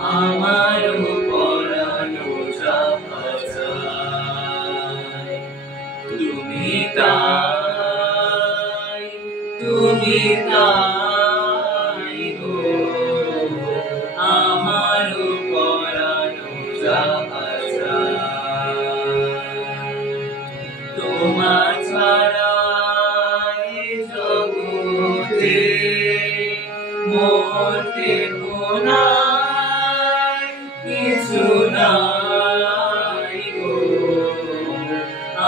আমার পরানো যাহা চায়, তুমি তাই, তুমি তাই গো। আমার পরানো যাহা চায়, তোমার ছাড়া এ জগতে মোর কেহ নাই, কিছু নাই গো।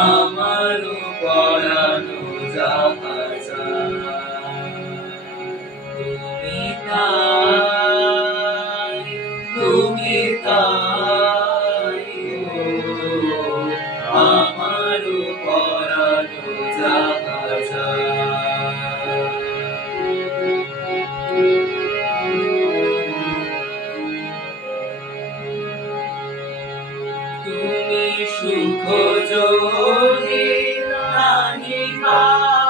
আমার পরানো যাহা চায়, তুমি তাই, তুমি তাই গো। আমার পরানো যাহা চায়। তুমি সুখ যদি নাহি পাও,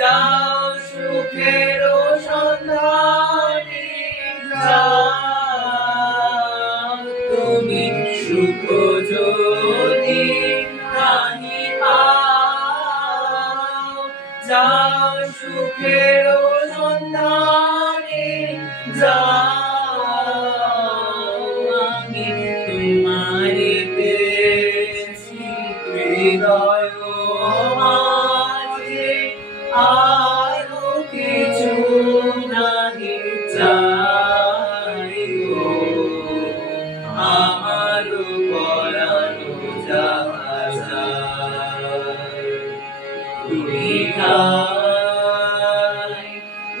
যাও সুখের সন্ধানে যাও। তুমি সুখ যদি নাহি পাও, যাও সুখের সন্ধানে যাও। আমি তোমারে পেয়েছি হৃদয় মাঝে, আরো কিছু নাহি চাই গো। আমার পরানো যাহা চায়, তুমি তাই,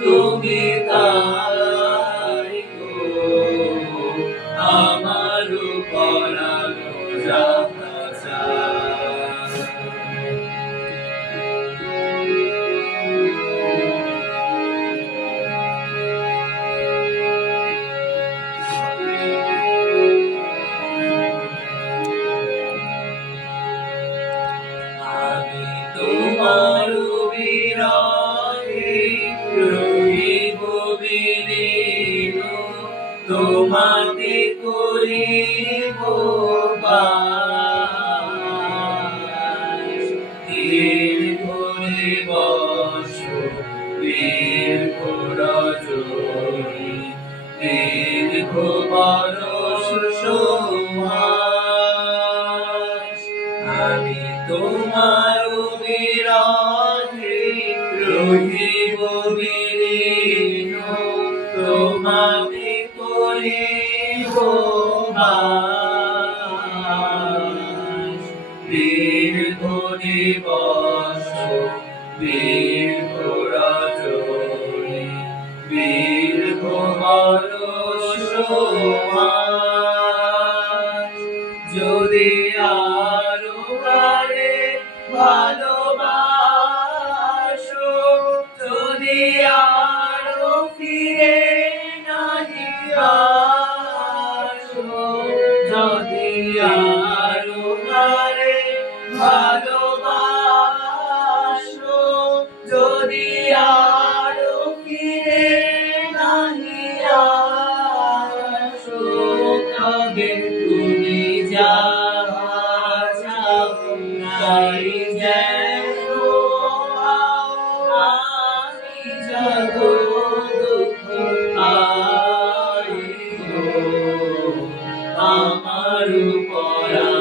তুমি তাই গো। আমার পরানো যাহা চায়। আমি তোমার বিরহে রহিব বিলীন, তোমাতে করিব বাস। দীর্ঘ দিবস দীর্ঘ রজনী, দীর্ঘ বরষ মাস। আমি তোমার বিরহে রহিব বিলীন, তোমাতে করিব বাস। দীর্ঘ দিবস দীর্ঘ রজনী, দীর্ঘ বরষ মাস। যদি আরো বারে ভালোবাসো, যদি আরো ফিরে নাহি আসো, যদি আরো বারে ভালোবাসো, যদি আরো ফিরে নাহি আসো, তবে তুমি যাহা চাও তাই যেন পাও। আমি যত দুঃখ পাই গো, আমার পরানো